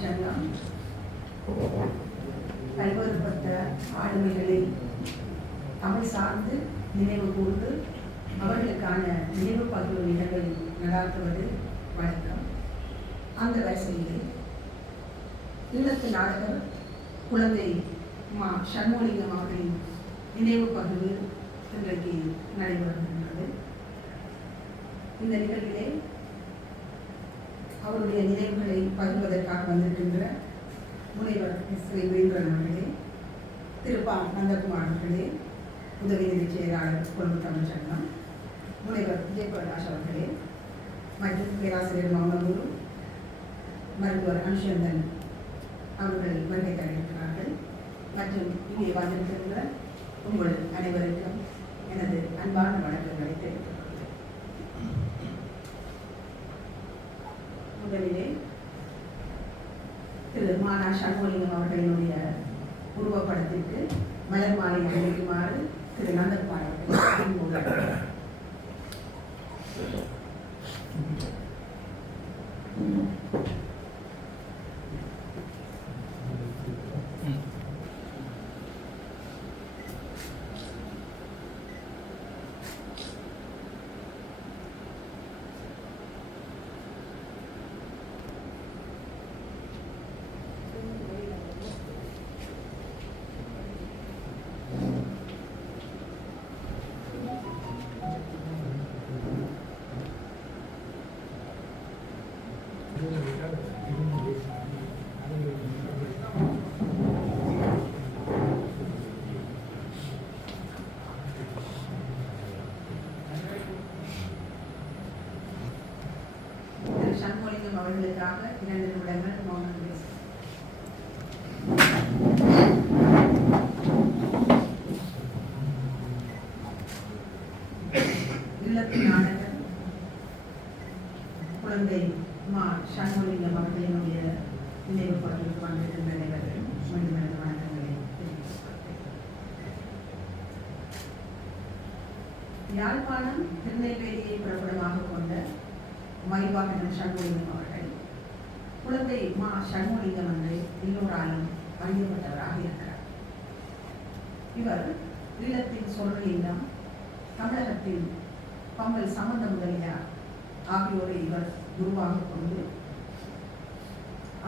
தமிழ்ச்சங்கம் பல்வேறுபட்ட ஆளுமைகளை தமிழ் சார்ந்து நினைவு கூர்ந்து அவர்களுக்கான நினைவு பகிர்வு நிகழ்வை நடாத்துவது வழக்கம். அந்த வரிசையில் ஈழத்து நாடகர் குழந்தை மா சண்முகலிங்கம் அவர்களின் நினைவு பகிர்வு இன்றைக்கு நடைபெறுகின்றது. இந்த நிகழ்விலே அவருடைய நினைவுகளை பகிர்வதற்காக வந்திருக்கின்ற முனைவர் ஸ்ரீ வீரன் அவர்களே, திருப்பா நந்தகுமார் அவர்களே, உதவி நிதி செயலாளர் கொழும்பு தமிழ்ச்சங்கம், முனைவர் ஜெயபிரகாஷ் அவர்களே, மற்றும் பேராசிரியர் மௌனகுரு, மருத்துவர் அனுஷந்தன் அவர்கள் வருகை தருகிறார்கள். மற்றும் இங்கே வந்திருக்கின்ற உங்கள் அனைவருக்கும் எனது அன்பான வணக்கங்களை தெரிவித்துக் கொள்கிறேன். முதலிலே திரு மானா சண்முகலிங்கம் அவர்களினுடைய உருவப்படத்திற்கு மலர் மாலை அணிவிக்குமாறு திரு நந்தகுமார் அவர்கள் சண்முகலிங்கம் அவர்களுக்காக 2 நிமிடங்கள் மௌனம் பேச. ஈழத்து நாடகர் குழந்தை மா சண்முகலிங்கம் அவர்களினுடைய நினைவு பகிர்வுக்கு வந்திருக்கின்ற அனைவரும் மீண்டும் எனது வணக்கங்களை யாழ்ப்பாணம் திருநெல்வேலியை பிறப்பிடமாக கொண்ட மயில்வாகனம் சண்முகலிங்கம் அவர்கள் குழந்தை மா சண்முகலிங்கம் என்று எல்லோராலும் அறியப்பட்டவராக இருக்கிறார். இவர் ஈழத்தின் சொல்லிங்கம், தமிழகத்தின் பம்பல் சம்பந்த முதலியார் ஆகியோரை இவர் குருவாக கொண்டு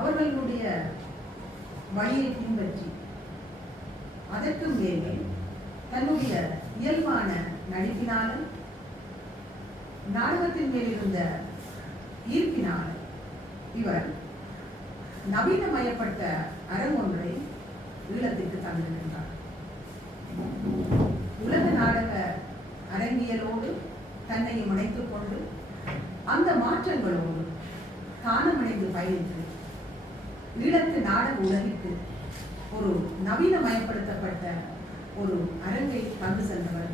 அவர்களுடைய வழியை பின்பற்றி அதற்கு மேலே தன்னுடைய இயல்பான நடிப்பினாலும் நாடகத்தின் மேல் இருந்த ஈர்ப்பினால் இவர் நவீனமயப்பட்ட அரங்கொன்றை ஈழத்திற்கு தந்திருக்கின்றார். உலக நாடக அரங்கியலோடு தன்னையும் இணைத்துக் கொண்டு அந்த மாற்றங்களோடு தானமடைந்து பயணித்து ஈழத்து நாடக உலகிற்கு ஒரு நவீனமயப்படுத்தப்பட்ட ஒரு அரங்கை தந்து சென்றவர்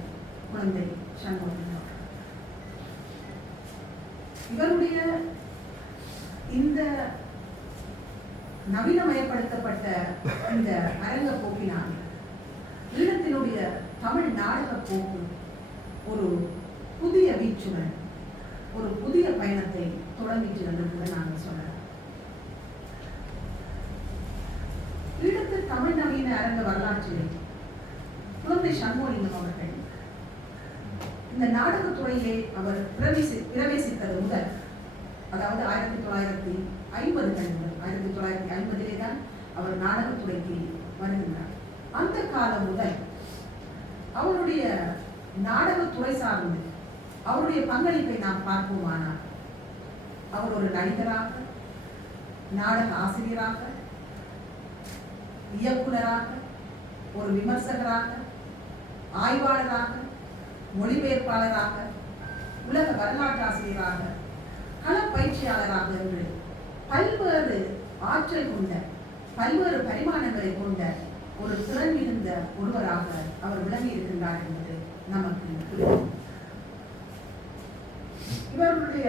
குழந்தை சண்முகலிங்கம். இவருடைய இந்த நவீனமயப்படுத்தப்பட்ட இந்த அரங்க போக்கினால் ஈழத்தினுடைய தமிழ் நாடக போக்கு ஒரு புதிய வீச்சுடன் ஒரு புதிய பயணத்தை தொடங்கிட்டு என்று நாங்கள் சொல்லலாம். ஈழத்து தமிழ் நவீன அரங்க வரலாற்றிலே குழந்தை சண்முகலிங்கம் அவர்கள் இந்த நாடகத்துறையிலே அவர் பிரவேசித்தது முதல், அதாவது 1950 முதல் 1950 தான் அவர் நாடகத்துறைக்கு வருகின்றார். அந்த காலம் முதல் அவருடைய நாடகத்துறை சார்ந்து அவருடைய பங்களிப்பை நாம் பார்ப்போமானால் அவர் ஒரு நடிகராக, நாடக ஆசிரியராக, இயக்குனராக, ஒரு விமர்சகராக, ஆய்வாளராக, மொழிபெயர்ப்பாளராக, உலக வரலாற்று ஆசிரியராக, களப்பயிற்சியாளராக என்று பல்வேறு ஆற்றல் கொண்ட பல்வேறு பரிமாணங்களை கொண்ட ஒரு திறன் மிகுந்த ஒருவராக அவர் விளங்கி இருக்கின்றார் என்பது நமக்கு புரியும். இவருடைய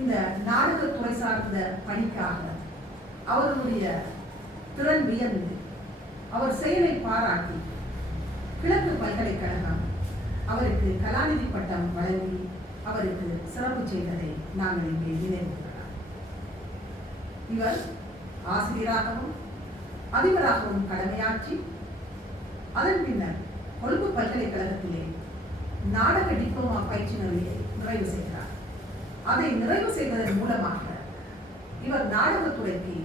இந்த நாடகத்துறை சார்ந்த பணிக்காக அவருடைய திறன் வியந்து அவர் செயலை பாராட்டி கிழக்கு பல்கலைக்கழகம் அவருக்கு கலாநிதி பட்டம் வழங்கி அவருக்கு சிறப்பு செய்ததை நாங்கள் இங்கே நினைவு கூறலாம். இவர் ஆசிரியராகவும் அதிபராகவும் கடமையாற்றி அதன் பின்னர் கொழும்பு பல்கலைக்கழகத்திலே நாடக டிப்ளோமா பயிற்சி நிறைவு செய்கிறார். அதை நிறைவு செய்வதன் மூலமாக இவர் நாடகத்துறைக்கு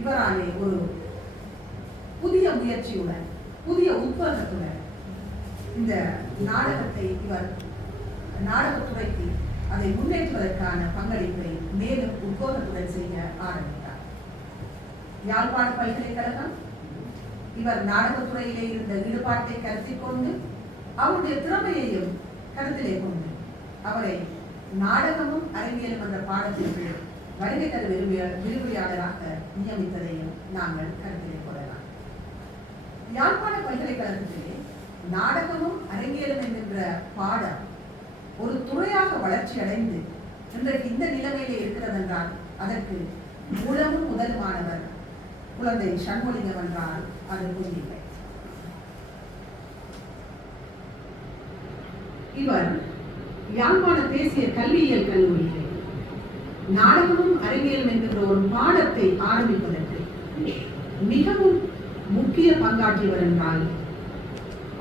இவராலே ஒரு புதிய முயற்சியுடன் புதிய உத்வேகத்துடன் இந்த நாடகத்தை இவர் நாடகத்துறைக்கு அதை முன்னேற்றுவதற்கான பங்களிப்பை மேலும் உத்வேகத்துடன் செய்ய ஆரம்பித்தார். யாழ்ப்பாண பல்கலைக்கழகம் இவர் நாடகத்துறையிலே இருந்த ஈடுபாட்டை கருத்தில் கொண்டு அவருடைய திறமையையும் கருத்திலே கொண்டு அவரை நாடகமும் அரங்கியலும் என்ற பாடத்திற்கு வருகை தர விரிவுரையாளராக நியமித்ததையும் நாங்கள் கருத்திலே கொள்ளலாம். யாழ்ப்பாண பல்கலைக்கழகத்திலே நாடகமும் அரங்கியலும் என்கின்ற பாடம் ஒரு துறையாக வளர்ச்சி அடைந்து இன்றைக்கு இந்த நிலைமையிலே இருக்கிறது என்றால் அதற்கு மூலமும் முதலுமானவர் குழந்தை சண்முலிங்கம் என்றால் அது புதியில்லை. இவர் யாழ்ப்பாண தேசிய கல்வியியல் கல்லூரியிலே நாடகமும் அரங்கியலும் என்கின்ற ஒரு பாடத்தை ஆரம்பிப்பதற்கு மிகவும் முக்கிய பங்காற்றியவர் என்றால்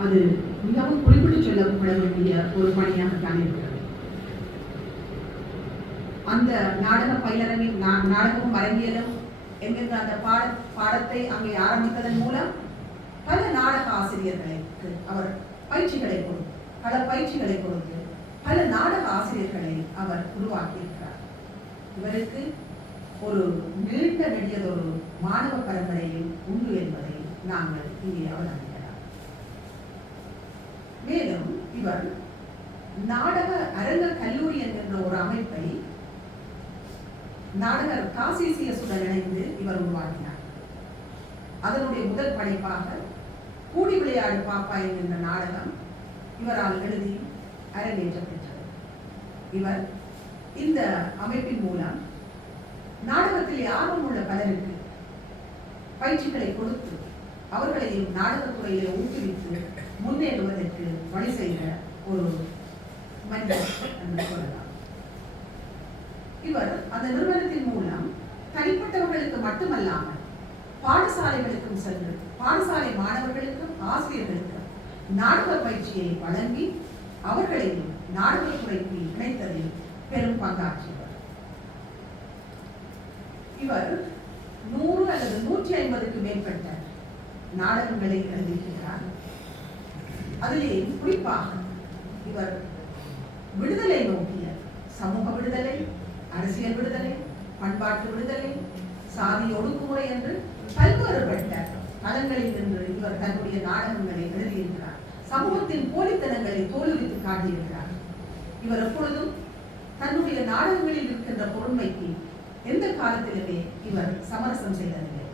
அது மிகவும் குறிப்பிட்டு சொல்லப்பட வேண்டிய ஒரு பணியாகத்தான் இருக்கிறது. அந்த நாடக பயிலரங்கில் நாடகமும் அரங்கியலும் என்கின்ற அந்த பாடத்தை அங்கே ஆரம்பித்ததன் மூலம் பல நாடக ஆசிரியர்களுக்கு அவர் பயிற்சிகளை கொடுத்து பல நாடக ஆசிரியர்களை அவர் உருவாக்கியிருக்கிறார். இவருக்கு ஒரு நீண்ட நெடியதொரு மாணவ பரம்பரையில் உண்டு என்பதை நாங்கள் இங்கே அவதானிக்கலாம். மேலும் இவர் நாடக அரங்க கல்லூரி என்கின்ற ஒரு அமைப்பை நாடகர் காசிசியஸுடன் இணைந்து இவர் உருவாக்கினார். அதனுடைய முதல் படைப்பாக கூடி விளையாடு பாப்பா என்கின்ற நாடகம் இவரால் எழுதி அரங்கேற்றம் பெற்றது. இவர் இந்த அமைப்பின் மூலம் நாடகத்தில் ஆர்வம் உள்ள பலருக்கு பயிற்சிகளை கொடுத்து அவர்களையும் நாடகத்துறையிலே ஊக்குவித்து முன்னேறுவதற்கு வழி செய்த ஒரு மனிதர் என்று சொல்லலாம். இவர் அந்த நிறுவனத்தின் மூலம் தனிப்பட்டவர்களுக்கு மட்டுமல்லாமல் பாடசாலைகளுக்கும் சென்று பாடசாலை மாணவர்களுக்கும் ஆசிரியர்களுக்கும் நாடக பயிற்சியை வழங்கி அவர்களையும் நாடகத்துறைக்கு இணைத்ததில் பெரும் பங்காற்றியவர். இவர் 100 அல்லது 150க்கு மேற்பட்ட நாடகங்களை எழுதியிருக்கிறார். அதிலே குறிப்பாக இவர் விடுதலை நோக்கிய சமூக விடுதலை, அரசியல் விடுதலை, பண்பாட்டு விடுதலை, சாதி ஒடுக்குமுறை என்று பல்வேறுபட்ட தளங்களில் நின்று இவர் தன்னுடைய நாடகங்களை எழுதியிருக்கிறார். சமூகத்தின் போலித்தனங்களை தோலுரித்து காட்டியிருக்கிறார். இவர் எப்பொழுதும் தன்னுடைய நாடகங்களில் இருக்கின்ற பொறுமைக்கு எந்த காலத்திலுமே இவர் சமரசம் செய்ததில்லை.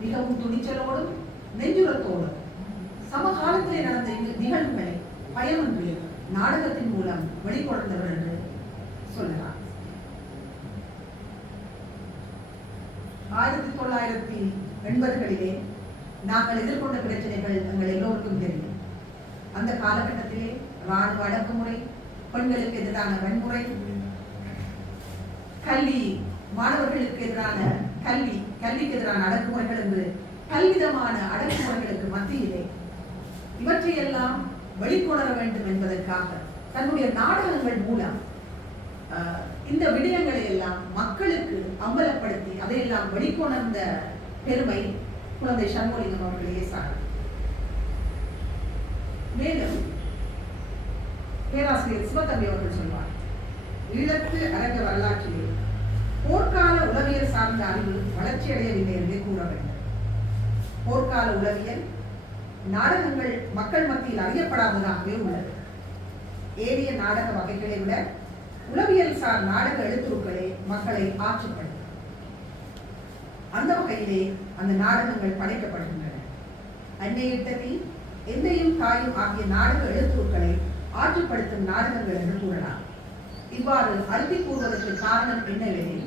மிகவும் துணிச்சலோடும் நெஞ்சுரத்தோடும் சமகாலத்திலே நடந்த நிகழ்வுகளை பயமின்றி நாடகத்தின் மூலம் வெளிக்கொணர்ந்தவர் என்று சொல்லலாம். 1980களிலே நாங்கள் எதிர்கொண்ட பிரச்சனைகள் எங்கள் எல்லோருக்கும் தெரியும். அந்த காலகட்டத்திலே இராணுவ அடக்குமுறை, பெண்களுக்கு எதிரான வன்முறை, கல்வி மாணவர்களுக்கு எதிரான கல்விக்கு எதிரான அடக்குமுறைகள் என்று பல்விதமான அடக்குமுறைகளுக்கு மத்தியிலே இவற்றையெல்லாம் வெளிக்கொணர வேண்டும் என்பதற்காக தன்னுடைய நாடகங்கள் மூலம் இந்த விடயங்களை எல்லாம் மக்களுக்கு அம்பலப்படுத்தி அதையெல்லாம் வெளிக்கொணர்ந்த பெருமை குழந்தை சண்முலிங்கம் அவர்களே சார். மேலும் பேராசிரியர் சிவத்தம்பி அவர்கள் சொல்வார், ஈழத்து அரங்க வரலாற்றிலே போர்க்கால உளவியல் சார்ந்த அறிவு வளர்ச்சியடையவில்லை என்றே கூற வேண்டும். போர்க்கால உளவியல் நாடகங்கள் மக்கள் மத்தியில் அறியப்படாததாகவே உள்ளது. ஏனைய நாடக வகைகளை விட உளவியல் சார் நாடக எழுத்துருக்களே மக்களை ஆற்றுப்படுத்தும். அந்த வகையிலே அந்த நாடகங்கள் படைக்கப்படுகின்றன. அன்னையிட்டதி, எந்தையும் தாயும் ஆகிய நாடக எழுத்துருக்களை ஆற்றுப்படுத்தும் நாடகங்கள் என்று கூறலாம். இவ்வாறு அழுத்தி கூறுவதற்கு காரணம் என்னவெனில்,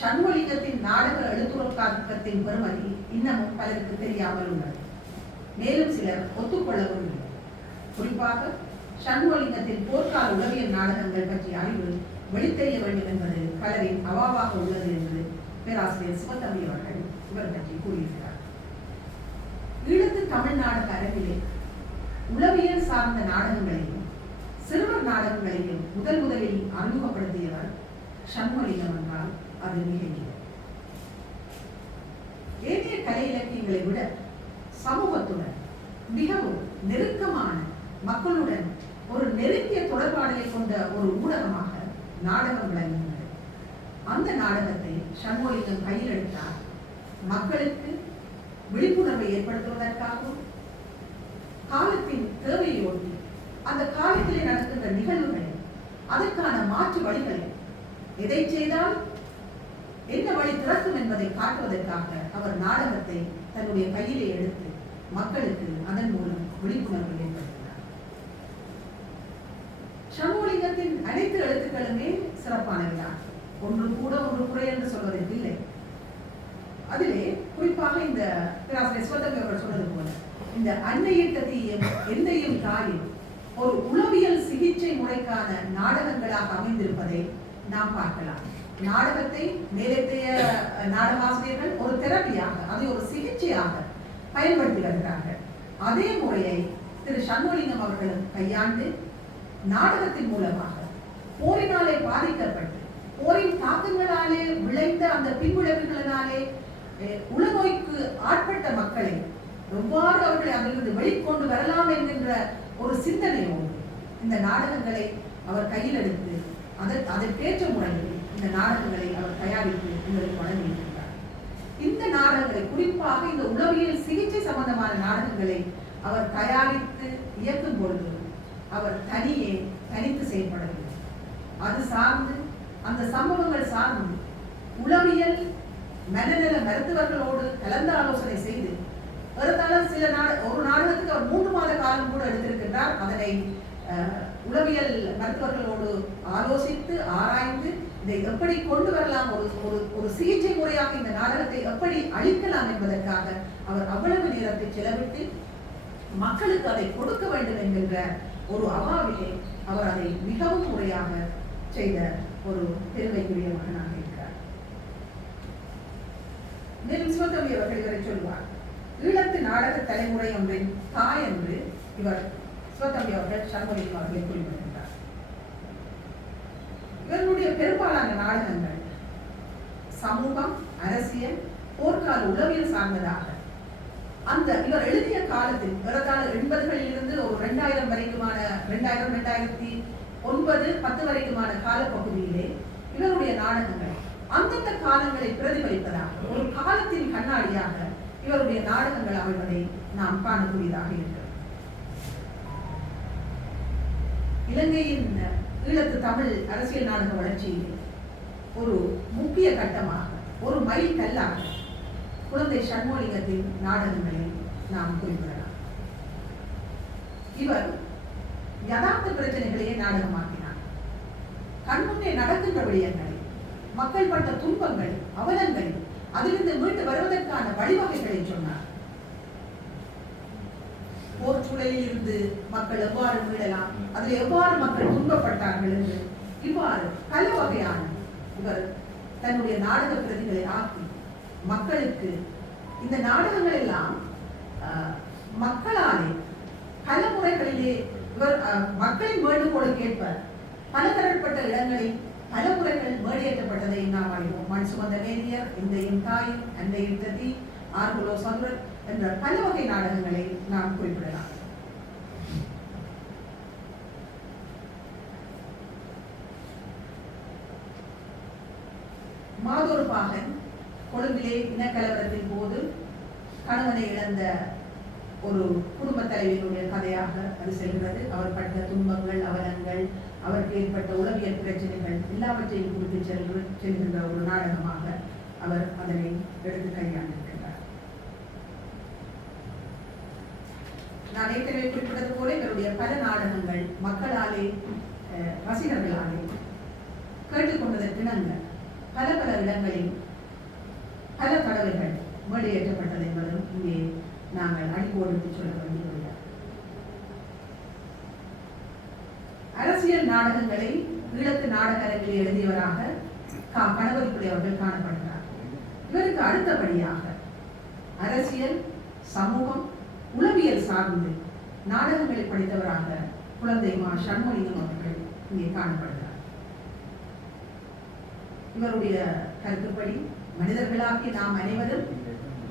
சண்முலிங்கத்தின் நாடக எழுத்துருக்காக்கத்தின் பெருமதி இன்னமும் பலருக்கு தெரியாமல் உள்ளது. மேலும் சிலர் ஒத்துக்கொள்ளவும் இல்லை. குறிப்பாக சண்முலிங்கத்தின் போர்க்கால உளவியல் நாடகங்கள் பற்றிய அறிவு வெளித்தெரிய வேண்டும் என்பது பலரின் அவாவாக உள்ளது என்று பேராசிரியர் சிவத்தம்பி அவர்கள் இவர் பற்றி கூறியிருக்கிறார். ஈழத்து தமிழ் நாடக அரங்கிலே உளவியல் சார்ந்த நாடகங்களையும் சிறுவர் நாடகங்களையும் முதலில் அறிமுகப்படுத்தியவர் சண்முகலிங்கம் என்றால் அது மிக ஏனைய கலை இலக்கியங்களை விட சமூகத்துடன் மிகவும் நெருக்கமான மக்களுடன் ஒரு நெருங்கிய தொடர்பாடலை கொண்ட ஒரு ஊடகமாக நாடகம் விளங்குகிறது. அந்த நாடகத்தை சண்முகலிங்கம் கையில் எடுத்தார். மக்களுக்கு விழிப்புணர்வை ஏற்படுத்துவதற்காகவும் காலத்தின் தேவையோடு அந்த காலத்திலே நடக்கின்ற நிகழ்வுகளை அதற்கான மாற்று வழிகளை எதை செய்தால் என்ன வழி திறக்கும் என்பதை காட்டுவதற்காக அவர் நாடகத்தை தன்னுடைய கையிலே எடுத்து மக்களுக்கு அதன் மூலம் விழிப்புணர்வு ஏற்படுத்தினார். சண்முகலிங்கத்தின் அனைத்து எழுத்துக்களுமே சிறப்பானவைதான். ஒன்று கூட ஒன்று குறை என்று சொல்வதற்கு இல்லை. அதிலே குறிப்பாக இந்த பேராசிரியர் சிவத்தம்பி அவர்கள் சொன்னது போல இந்த அன்னையிட்ட தீயும் எந்தையும் தாயும் ஒரு உளவியல் சிகிச்சை முறைக்கான நாடகங்களாக அமைந்திருப்பதை நாம் பார்க்கலாம். நாடகத்தை மேலத்தைய நாடகாசிரியர்கள் ஒரு தெரபியாக, அதை ஒரு சிகிச்சையாக பயன்படுத்தி வருகிறார்கள். அதே முறையை திரு சண்முகலிங்கம் அவர்களும் கையாண்டு நாடகத்தின் மூலமாக போரினாலே பாதிக்கப்பட்டு போரின் தாக்கங்களாலே விளைந்த அந்த பின்விளைவுகளினாலே உளநோய்க்கு ஆட்பட்ட மக்களை எவ்வாறு அவர்களை அதிலிருந்து வெளிக்கொண்டு வரலாம் என்கின்ற ஒரு சிந்தனையோடு இந்த நாடகங்களை அவர் கையில் எடுத்து அதற்கேற்ற முறையில் இந்த நாடகங்களை அவர் தயாரித்து உங்களுக்கு வழங்கியிருக்கிறார். இந்த நாடகங்களை குறிப்பாக இந்த உளவியல் சிகிச்சை சம்பந்தமான நாடகங்களை அவர் தயாரித்து இயக்கும் பொழுது அவர் தனித்து செயல்படவில்லை. அது சார்ந்து அந்த சம்பவங்கள் சார்ந்து உளவியல் மனநல மருத்துவர்களோடு கலந்து ஆலோசனை செய்து ஒரு நாடகத்துக்கு அவர் 3 மாத காலம் கூட எடுத்திருக்கின்றார். அதனை உளவியல் மருத்துவர்களோடு ஆலோசித்து ஆராய்ந்து இதை எப்படி கொண்டு வரலாம், ஒரு சிகிச்சை முறையாக இந்த நாடகத்தை எப்படி அளிக்கலாம் என்பதற்காக அவர் அவ்வளவு நேரத்தை செலவிட்டு மக்களுக்கு அதை கொடுக்க வேண்டும் என்கின்ற ஒரு அவாவிலே அவர் அதை மிகவும் முறையாக செய்த ஒரு பெருமைக்குரிய மகனாக இருக்கிறார். மேலும் சிவத்தம்பி அவர்கள் இவரை சொல்வார், ஈழத்து நாடக தலைமுறை ஒன்றின் தாய் என்று இவர் சிவத்தம்பி அவர்கள் சண்முகலிங்கம் அவர்களை குறிப்பிடுகின்றார். இவர்களுடைய பெரும்பாலான நாடகங்கள் சமூகம், அரசியல், போர்க்கால உளவியல் சார்ந்ததாக அந்த இவர் எழுதிய காலத்தில் 80களில் இருந்து ஒரு 2000 வரைக்குமான 2009-10 வரைக்குமான காலப்பகுதியிலே இவருடைய நாடகங்கள் அந்தந்த காலங்களை பிரதிபலிப்பதாக ஒரு காலத்தின் கண்ணாடியாக இவருடைய நாடகங்கள் அமைவதை நாம் காணக்கூடியதாக இருக்கிறது. இலங்கையின் ஈழத்து தமிழ் அரசியல் நாடக வளர்ச்சியில் ஒரு முக்கிய கட்டமாக, ஒரு மைல் கல்லாக குழந்தை சண்முகலிங்கத்தின் நாடகங்களை நாம் குறிப்பிடலாம். இவர் யதார்த்த பிரச்சனைகளையே நாடகமாக்கினார். கண்முன்னே நடக்கின்ற விடயங்களை, மக்கள் பட்ட துன்பங்கள், அவலங்கள், அதிலிருந்து மீண்டு வருவதற்கான வழிவகைகளை சொன்னார். போர் சூழலில் இருந்து மக்கள் எவ்வாறு மீளலாம், அதில் எவ்வாறு மக்கள் துன்பப்பட்டார்கள் என்று இவ்வாறு பல வகையான இவர் தன்னுடைய நாடக பிரதிகளை ஆக்கி மக்களுக்கு இந்த நாடகங்கள் எல்லாம் மக்களாலே பல முறைகளிலே இவர் மக்களின் வேண்டுகோளை கேட்பார். பலதரப்பட்ட இடங்களில் பல முறைகள் மேடையேற்றப்பட்டதை நாம் அறிவோம். மண் சுமந்த நேரியர், இந்தையும் தாயும், அன்னையின் ததி, ஆர்குலோ சந்திரன் என்ற பல வகை நாடகங்களை நாம் குறிப்பிடலாம். மாதொரு பாகன் கொழும்பிலே இனக்கலவரத்தின் போது கணவனை இழந்த ஒரு குடும்ப தலைவியினுடைய கதையாக அது செல்கிறது. அவர் பட்ட துன்பங்கள், அவலங்கள், அவருக்கு ஏற்பட்ட உளவியல் பிரச்சனைகள் எல்லாவற்றையும் குறித்து செல்கின்ற ஒரு நாடகமாக அவர் அதனை எடுத்து கையாண்டிருக்கிறார். நான் ஏற்கனவே குறிப்பிட்டது போல இவருடைய பல நாடகங்கள் மக்களாலே, ரசிகர்களாலே கேட்டுக்கொண்டதற்கிணங்க பல இடங்களில் பல தடவைகள் மேடையேற்றப்பட்டது என்பதும் இங்கே நாங்கள் அடிக்கோடிட்டு சொல்ல வேண்டியுள்ளோம். அரசியல் நாடகங்களை ஈழத்து நாடக அரங்கில் எழுதியவராக கணபதிப்புடைய அவர்கள் காணப்படுகிறார். இவருக்கு அடுத்தபடியாக அரசியல், சமூகம், உளவியல் சார்ந்து நாடகங்களை படித்தவராக குழந்தை மா சண்முகலிங்கம் அவர்கள் இங்கே காணப்படுகிறார். இவருடைய கருத்துப்படி மனிதர்களாகி நாம் அனைவரும்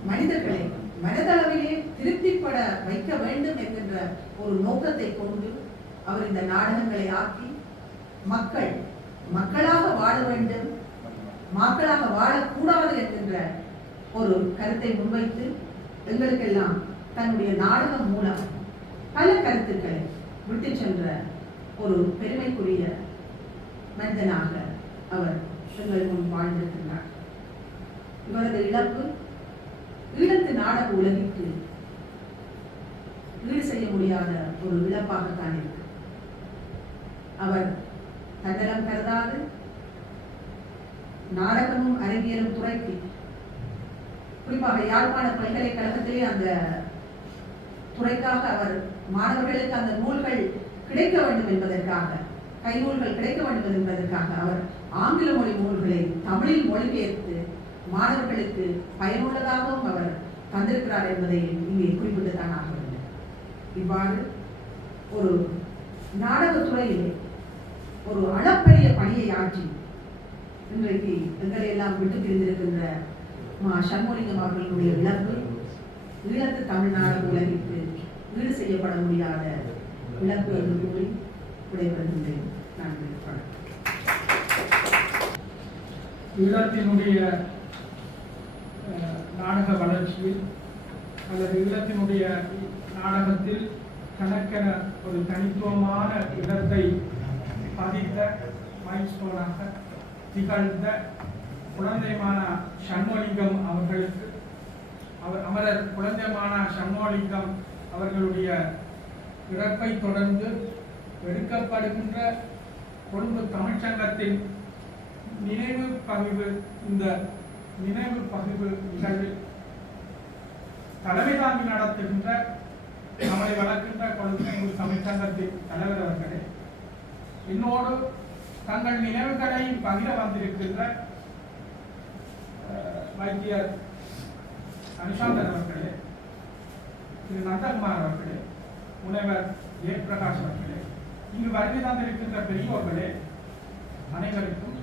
மனிதர்களை மனதளவிலே திருப்திப்பட வைக்க வேண்டும் என்கின்ற ஒரு நோக்கத்தை கொண்டு அவர் இந்த நாடகங்களை ஆக்கி மக்களாக வாழ வேண்டும், மக்களாக வாழக்கூடாது என்கின்ற ஒரு கருத்தை முன்வைத்து எங்களுக்கெல்லாம் தன்னுடைய நாடகம் மூலம் பல கருத்துக்களை விட்டு சென்ற ஒரு பெருமைக்குரிய மனிதனாக அவர் எங்கள் முன் வாழ்ந்திருக்கிறார். இவரது இழப்பு ஈழத்து நாடக உலகிற்கு ஈடு செய்ய முடியாத ஒரு இழப்பாகத்தான் இருக்கு. அவர் தன்னலம் கருதாது நாடகமும் அரங்கியலும் துறைக்கு, குறிப்பாக யாழ்ப்பாண பல்கலைக்கழகத்திலே அந்த துறைக்காக அவர் மாணவர்களுக்கு அந்த நூல்கள் கிடைக்க வேண்டும் என்பதற்காக, கைநூல்கள் கிடைக்க வேண்டும் என்பதற்காக அவர் ஆங்கில மொழி நூல்களை தமிழில் மொழிபெயர்த்து மாணவர்களுக்கு பயனுள்ளதாகவும் அவர் தந்திருக்கிறார் என்பதை இங்கே குறிப்பிட்டுத்தான் ஆக வேண்டும். இவ்வாறு ஒரு நாடகத்துறையிலே ஒரு அளப்பரிய பணியை ஆற்றி இன்றைக்கு எங்களை எல்லாம் விட்டு பிரிந்திருக்கின்ற மா சண்முகலிங்கம் அவர்களுடைய இழப்பு ஈழத்து தமிழ்நாடு உலகிற்கு ஈடு செய்யப்பட முடியாத இழப்பு என்று கூறி விடைபெறுகின்றேன். நன்றி. ஈழத்தினுடைய நாடக வளர்ச்சியில் அல்லது ஈழத்தினுடைய நாடகத்தில் கணக்கென ஒரு தனித்துவமான இடத்தை பதித்த மைல்ஸ்டோனாக திகழ்ந்த குழந்தைமான சண்முகலிங்கம் அவர்களுக்கு அமரர் குழந்தைமான சண்முகலிங்கம் அவர்களுடைய இறப்பை தொடர்ந்து எடுக்கப்படுகின்ற கொழும்பு தமிழ்ச்சங்கத்தின் நினைவு பகிர்வு, இந்த நினைவு பகிர்வு நிகழ்வில் தலைமை தாங்கி நடத்துகின்ற நம்மை வளர்க்கின்ற கொழும்பு தமிழ்ச்சங்கத்தின் தலைவர் அவர்களே, என்னோடு தங்கள் நினைவுகளை பகிர வந்திருக்கின்ற வைத்தியர் அனுஷாந்தன் அவர்களே, திரு நந்தகுமார் அவர்களே, முனைவர் ஜெயபிரகாஷ் அவர்களே, இங்கு வருகை தந்திருக்கின்ற பெரியோர்களே, அனைவருக்கும்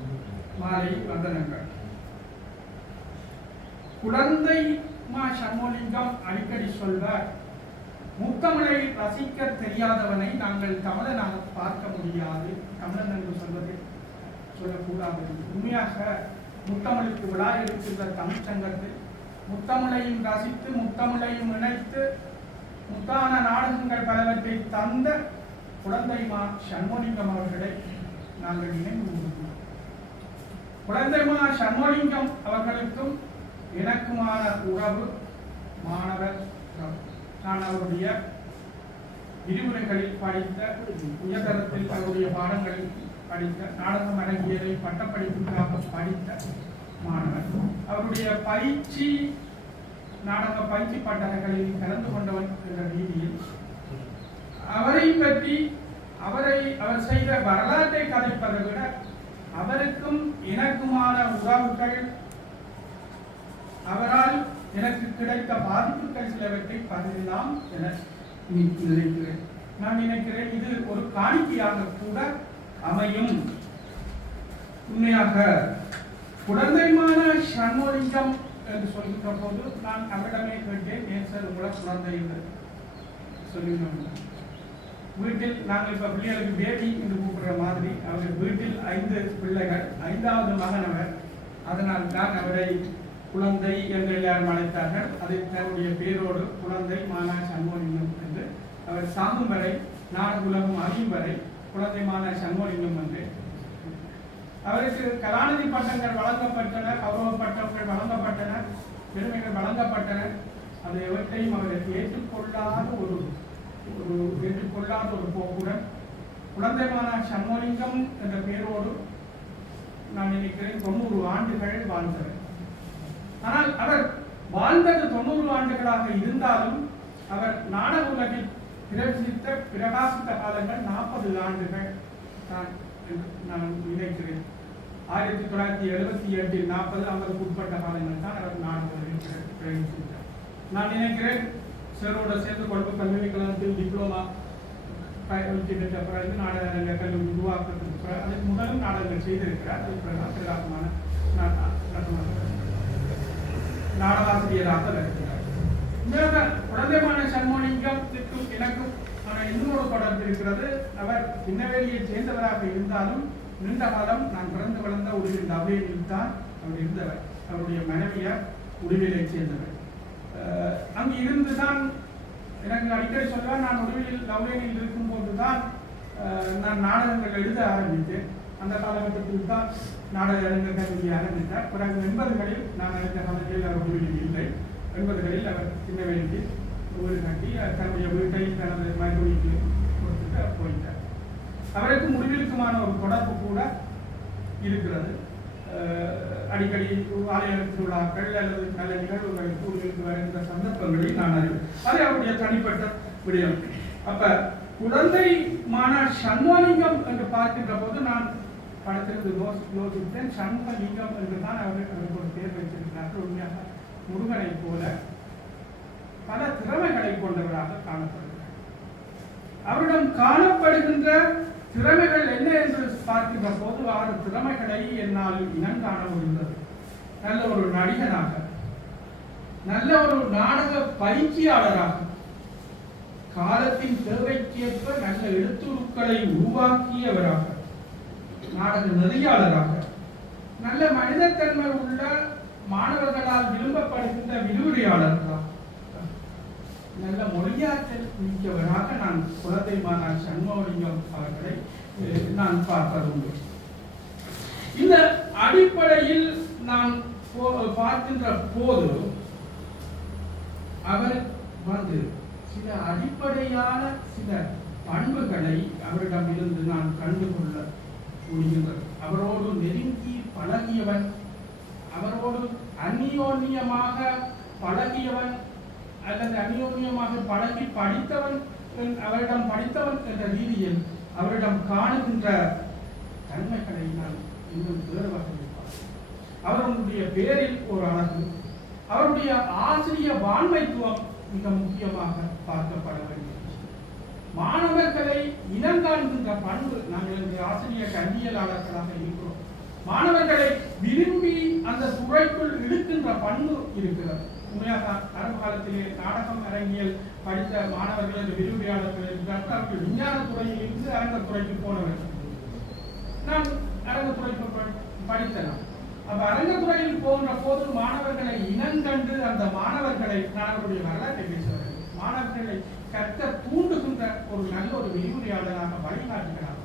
மாலை வந்தனங்கள். குழந்தை மா சண்முகலிங்கம் அடிக்கடி சொல்வார், முத்தமிழை ரசிக்க தெரியாதவனை நாங்கள் தமிழனாக பார்க்க முடியாது, தமிழன் என்று சொல்வது சொல்லக்கூடாது. உண்மையாக முத்தமிழுக்கு விழா இருக்கின்ற தமிழ்ச்சங்கத்தில் முத்தமிழையும் ரசித்து முத்தமிழையும் இணைத்து முத்தான நாடகங்கள் பலவற்றை தந்த குழந்தை மா சண்முகலிங்கம் அவர்களை நாங்கள் நினைவு கூறுகிறோம். குழந்தை மா சண்முகலிங்கம் அவர்களுக்கும் எனக்குமான உறவு மாணவர். நான் அவருடைய விரிவுரைகளில் படித்த, உயர்தரத்தில் அவருடைய பாடங்களில் படித்த, நாடகம் அரங்கியலை பட்டப்படிப்புக்காக படித்த மாணவர். அவருடைய பயிற்சி, நாடக பயிற்சி பட்டறைகளில் கலந்து கொண்டவன் என்ற ரீதியில் அவரை பற்றி அவர் செய்த வரலாற்றை கதைப்பதை விட அவருக்கும் எனக்குமான உறவுகள், அவரால் எனக்கு கிடைத்த பாதிப்புகள் சிலவற்றை பகிரலாம் என நினைக்கிறேன். நான் நினைக்கிறேன் இது ஒரு காணிக்கையாக கூட அமையும். உண்மையாக குழந்தைமான சண்முகலிங்கம் என்று சொல்கின்ற போது நான் அவரிடமே கேட்டேன், ஏன் சார் உங்களை குழந்தை என்று சொல்லினோம். வீட்டில் நாங்கள் இப்போ பிள்ளைகளுக்கு பேபி என்று கூப்பிடுற மாதிரி அவர் வீட்டில் 5 பிள்ளைகள், 5வது மகன் அவர். அதனால் தான் அவரை குழந்தை என்று எல்லாரும் அழைத்தார்கள். அதை தன்னுடைய பேரோடு குழந்தை மானா சண்முகலிங்கம் என்று அவர் சாகும் வரை, நாடு உலகம் அறியும் வரை குழந்தை மானா சண்முகலிங்கம் என்று அவருக்கு கலாநிதி பட்டங்கள் வழங்கப்பட்டன, கௌரவ பட்டங்கள் வழங்கப்பட்டன, பெருமைகள் வழங்கப்பட்டன. அதை எவற்றையும் அவர் ஏற்றுக்கொள்ளாத ஒரு போக்குடன் குழந்தை மானா சண்முகலிங்கம் என்ற பெயரோடு நான் நினைக்கிறேன் 90 ஆண்டுகள் வாழ்ந்தவர். ஆனால் அவர் வாழ்ந்தது 90 ஆண்டுகளாக இருந்தாலும் அவர் நாடக உலகில் பிரகாசித்த காலங்கள் 40 ஆண்டுகள் தான் நான் நினைக்கிறேன். 1978 40 50 உட்பட்ட காலங்கள் தான் அவர் நாடகங்களில் பிரயோகித்தார். நான் நினைக்கிறேன் சாரோட சேர்ந்து கொழும்பு பல்கலைக்கழகத்தில் டிப்ளமா பயிற்சிட்ட பிறகு நாடக அரங்க கல்லூரி உருவாக்குறதுக்கு பிறகு அதுக்கு முதலும் நாடகங்கள் செய்திருக்கிறார். அதுக்கு பிறகு பிரதானமான நாடகாசிரியராக இருக்கிறார். குழந்தைமான சண்முகலிங்கத்துக்கு எனக்கும் இன்னொரு தொடர்பு இருக்கிறது. அவர் பின்னவேலியை சேர்ந்தவராக இருந்தாலும் நீண்ட காலம் நான் பிறந்து வளர்ந்த உடுவில் லவ்லேனில் தான் அவர் இருந்தவர். அவருடைய மனைவியார் உடுவிலை சேர்ந்தவர். அங்கு இருந்து தான் எனக்கு அடிக்கடி சொல்ல நான் உடுவில் லவ்லேனில் இருக்கும்போது தான் நான் நாடகங்கள் எழுத ஆரம்பித்தேன். அந்த காலகட்டத்தில் தான் நாடக அரங்க கல்வி ஆரம்பித்தார். பிறகு 80களில் நான் அறிந்த காலங்களில் அவர் உடுவிலில் இல்லை. 80களில் அவர் சின்னவேலிக்கு வீடு கட்டி தன்னுடைய வீட்டை தனது மனைவிக்கு கொடுத்துட்டு போயிட்டார். அவருக்கும் உடுவிலுக்குமான ஒரு தொடர்பு கூட இருக்கிறது. அடிக்கடி ஆலய திருவிழாக்கள் அல்லது நல்ல நிகழ்வுகளுக்கு உடுவிலுக்கு வருகின்ற சந்தர்ப்பங்களில் நான் அறிவேன். அது அவருடைய தனிப்பட்ட விடயம். அப்ப குழந்தைமான சண்முகலிங்கம் என்று பார்க்கின்ற போது நான் படத்திற்கு யோசித்தேன். சண்முகலிங்கம் என்றுதான் அவருக்கு ஒரு பேர் வைத்திருக்கிறார்கள். உண்மையாக முருகனை போல பல திறமைகளை கொண்டவராக காணப்படுகிறார். அவரிடம் காணப்படுகின்ற திறமைகள் என்ன என்று பார்க்கின்ற போது 6 திறமைகளை என்னால் இனங்காண முடிந்தது. நல்ல ஒரு நடிகனாக, நல்ல ஒரு நாடக பயிற்சியாளராக, காலத்தின் தேவைக்கேற்ப நல்ல எழுத்துருக்களை உருவாக்கியவராக, நாடக நெறியாளராக, நல்ல மனிதத்தன்மை உள்ள மாணவர்களால் விரும்பப்படுகின்ற விரிவுரையாளர்களாக, நல்ல மொழியாற்றல் மிக்கவராக நான் குழந்தைமான சண்முகலிங்கம் அவர்களை நான் பார்ப்பதுண்டு. இந்த அடிப்படையில் நான் பார்க்கின்ற போது அவர் சில அடிப்படையான சில பண்புகளை அவரிடமிருந்து நான் கண்டுகொள்ள முடிகின்றது. அவரோடு நெருங்கி பழகியவன், அவரோடு அந்யோன்யமாக பழகியவன் அல்லது அந்யோன்யமாக பழகி படித்தவன், அவரிடம் படித்தவன் என்ற ரீதியில் அவரிடம் காணுகின்ற தன்மைகளை நான் இன்னும் வேறு வகையில் பார்க்கிறேன். அவருடைய பேரில் ஒரு அழகு, அவருடைய ஆசிரிய வான்மைத்துவம் மிக முக்கியமாக பார்க்கப்பட வேண்டிய மாணவர்களை இனங்காண்கின்ற பண்பு. நாங்கள் இந்த ஆசிரிய கல்வியலாளர்களாக இருக்கிறோம். மாணவர்களை விரும்பி அந்த துறைக்குள் இழுக்கின்ற பண்பு இருக்கிறது. உண்மையாக ஆரம்ப காலத்திலே நாடகம் அரங்கியல் படித்த மாணவர்கள் விரிவுரையாளர்கள் இருக்கிறார்கள். அவர்கள் விஞ்ஞான துறையில் இருந்து அரங்கத்துறைக்கு போனவர்கள். நான் அரங்கத்துறைக்கு படித்தேன். அப்ப அரங்கத்துறையில் போகின்ற போது மாணவர்களை இனங்கண்டு அந்த மாணவர்களை நான் அவருடைய வரலாற்றை பேசுகிறேன். மாணவர்களை கற்க தூண்டுகின்ற ஒரு நல்ல ஒரு விரிவுரையாளராக வழிகாட்டுகிறார்.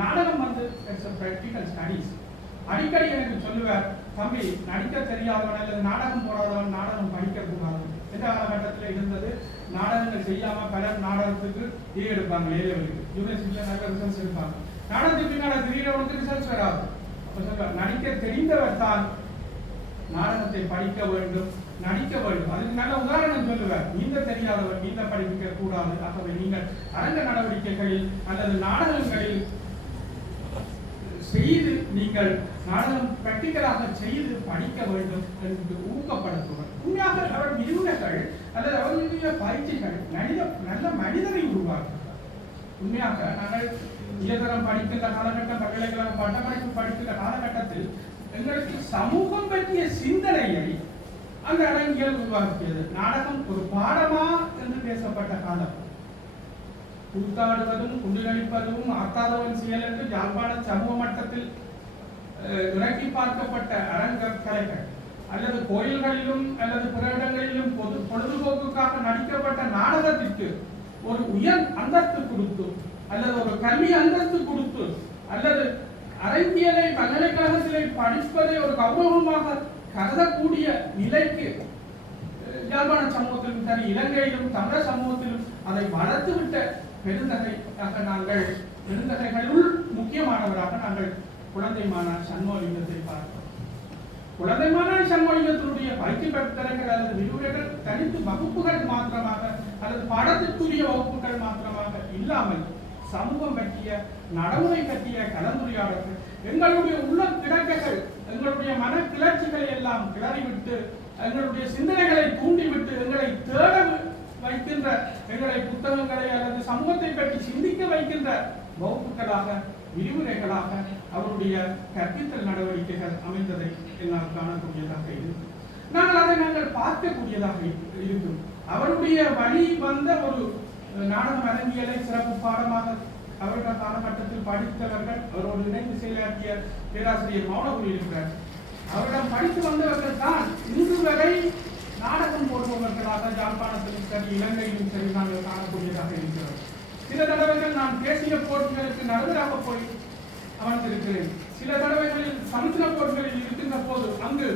நாடகம் பிராக்டிகல் ஸ்டடீஸ். அடிக்கடி எனக்கு சொல்லுவார், தம்பி நடிக்க தெரியாதவன் அல்லது நாடகம் போடாதவன் நாடகம் படிக்க கூடாது. எந்த காலகட்டத்தில் இருந்தது, நாடகங்கள் செய்யாம பலர் நாடகத்துக்கு எடுப்பாங்க. ஏரியாவுக்கு யூனிவர்சிட்டியில நல்ல ரிசல்ட்ஸ் எடுப்பாங்க. நாடகத்துக்கு பின்னால் திடீரெனு ரிசல்ட்ஸ் வராது. அப்ப சொல்லுவார், நடிக்க தெரிந்தவர் தான் நாடகத்தை படிக்க வேண்டும், நடிக்க வேண்டும். அதுக்கு நல்ல உதாரணம் சொல்லுவார். நீந்த தெரியாதவர் நீந்த படிக்க கூடாது. ஆகவே நீங்கள் அரங்க நடவடிக்கைகளில் அல்லது நாடகங்களில் செய்து நீங்கள் நாடகம் பிராக்டிகலாக செய்து படிக்க வேண்டும் என்று ஊக்கப்படுத்துவார். உண்மையாக அவர் விரிவுரைகள் அல்லது அவர்களுடைய பயிற்சிகள் நல்ல மனிதரை உருவாக்குகிறார். உண்மையாக நாங்கள் உயர்தரம் படிக்கின்ற காலகட்டம், பல்கலைக்கழக பட்டமளிப்பு படிக்கின்ற காலகட்டத்தில் எங்களுக்கு சமூகம் பற்றிய சிந்தனையை அந்த அரங்கியல் உருவாக்கியது. நாடகம் ஒரு பாடமா என்று பேசப்பட்ட காலம். கூத்தாடுவதும் குண்டுகளிப்பதும் ஆத்தாதவன் செயல் என்று யாழ்ப்பாண சமூக மட்டத்தில் இறக்கி பார்க்கப்பட்ட அரங்க கலைகள் அல்லது கோயில்களிலும் அல்லது பிற இடங்களிலும் பொழுதுபோக்குக்காக நடிக்கப்பட்ட நாடகத்திற்கு ஒரு உயர் அந்தஸ்து கொடுத்து அல்லது ஒரு கல்வி அந்தஸ்து கொடுத்து அல்லது அரங்கியலை பல்கலைக்கழகத்திலே படிப்பதை ஒரு கௌரவமாக கருதக்கூடிய நிலைக்கு யாழ்ப்பாண சமூகத்திலும் சரி இலங்கையிலும் தமிழர் சமூகத்திலும் அதை வளர்த்துவிட்ட பெருந்தகைகளுள் முக்கியமானவராக நாங்கள் குழந்தைமான சண்முகலிங்கத்தை பார்க்கிறோம். குழந்தைமான சண்முகலிங்கத்தினுடைய பயிற்சி பெற்றங்கள் அல்லது விரிவுரைகள் தனித்து வகுப்புகள் மாத்திரமாக அல்லது பாடத்திற்குரிய வகுப்புகள் மாத்திரமாக இல்லாமல் சமூகம் பற்றிய நடைமுறை பற்றிய கலந்துரையாடல்கள், எங்களுடைய உள்ள கிடக்கைகள், எங்களுடைய மன கிளர்ச்சிகளை எல்லாம் கிளறிவிட்டு, எங்களுடைய சிந்தனைகளை தூண்டிவிட்டு, எங்களை தேட வைக்கின்ற, எங்களை புத்தகங்களை அல்லது சமூகத்தை பற்றி சிந்திக்க வைக்கின்ற வகுப்புகளாக, விரிவுரைகளாக அவருடைய கற்பித்தல் நடவடிக்கைகள் அமைந்ததை என்னால் காணக்கூடியதாக இருக்கும். நாங்கள் பார்க்கக்கூடியதாக இருக்கும். அவருடைய வழி வந்த ஒரு நாடகம் அரங்கியலை சிறப்பு பாடமாக அவருடைய காலகட்டத்தில் படித்தவர்கள், அவரோடு இணைந்து செயலாற்றிய பேராசிரியர் மௌனகுடி இருக்கிறார். அவரிடம் படித்து வந்தவர்கள் தான் இன்று வரை நாடகம் போடுபவர்களாக யாழ்ப்பாணத்திலும் சரி இலங்கையிலும் சரி நாங்கள் காணக்கூடியதாக இருக்கிறோம். சில தடவைகள் நான் பேசிய போட்டிகளுக்கு நடுவராக போய் அமர்ந்திருக்கிறேன். சில தடவைகளில் சமுத்திர போட்டிகளில் இருக்கின்ற போது அங்கு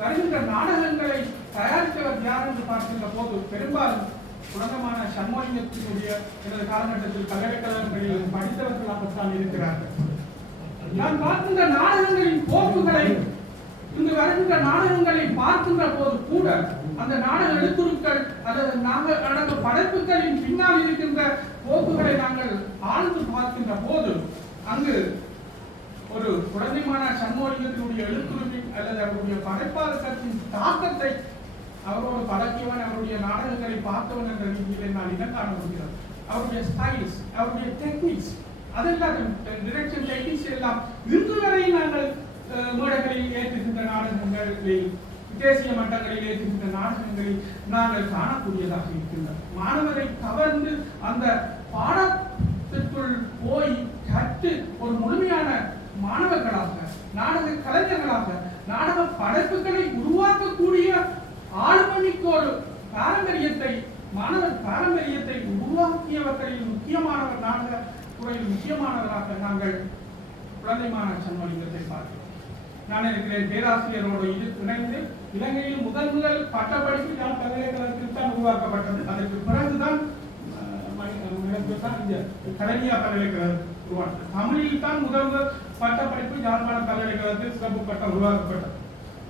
வருகின்ற நாடகங்களை தயாரித்தவர் யார் என்று பார்க்கின்ற போது பெரும்பாலும் புரந்தமான சண்முகத்தினுடைய எனது காலகட்டத்தில் பல்கலைக்கழகங்களில் படித்தவர்களாகத்தான் இருக்கிறார்கள். நான் பார்க்கின்ற நாடகங்களின் போக்குகளை, இங்கு வருகின்ற நாடகங்களை பார்க்கின்ற போது கூட அந்த நாடக எழுத்துருக்கள் அல்லது நாடக படைப்புகளின் பின்னால் இருக்கின்ற போக்குகளை நாங்கள் ஆழ்ந்து பார்க்கின்ற போது அங்கு ஒரு குழந்தைமான சண்முகத்தினுடைய எழுத்துருவின் அல்லது அவருடைய படைப்பாளர்களின் தாக்கத்தை அவரோடு பழக்கியவன், அவருடைய நாடகங்களை பார்த்தவன் என்ற ரீதியில் நான் இடம் காண முடிகிறது. அவருடைய ஸ்டைல்ஸ், அவருடைய டெக்னிக்ஸ், அதெல்லாம் டிரெக்ஷன் டெக்னிக்ஸ் எல்லாம் இன்று வரை நாங்கள் மேடைகளில் ஏற்றுகின்ற நாடகங்களில், தேசிய மட்டங்களில் ஏற்றுகின்ற நாடகங்களில் நாங்கள் காணக்கூடியதாக இருக்கின்றன. மாணவரை கவர்ந்து அந்த பாடத்திற்குள் போய் கற்று ஒரு முழுமையான மாணவர்களாக, நாடக கலைஞர்களாக, நாடக படைப்புகளை உருவாக்கக்கூடிய ஆளுமைக்கு ஒரு பாரம்பரியத்தை, மாணவர் பாரம்பரியத்தை உருவாக்கியவர்களில் முக்கியமானவர், நாடக துறையில் முக்கியமானவராக நாங்கள் குழந்தைமான சண்முகலிங்கத்தை பார்க்கிறோம். நான் இருக்கிறேன் பேராசிரியரோடு இணைந்து இலங்கையில் முதல் பட்டப்படிப்பு யாழ் பல்கலைக்கழகத்தில் தான் உருவாக்கப்பட்டது. அதற்கு பிறகுதான் கலைஞா பல்கலைக்கழகம் உருவானது. தமிழில் தான் முதல் பட்டப்படிப்பு யாழ்ப்பாண பல்கலைக்கழகத்தில் சிறப்பு பட்டம் உருவாக்கப்பட்டது.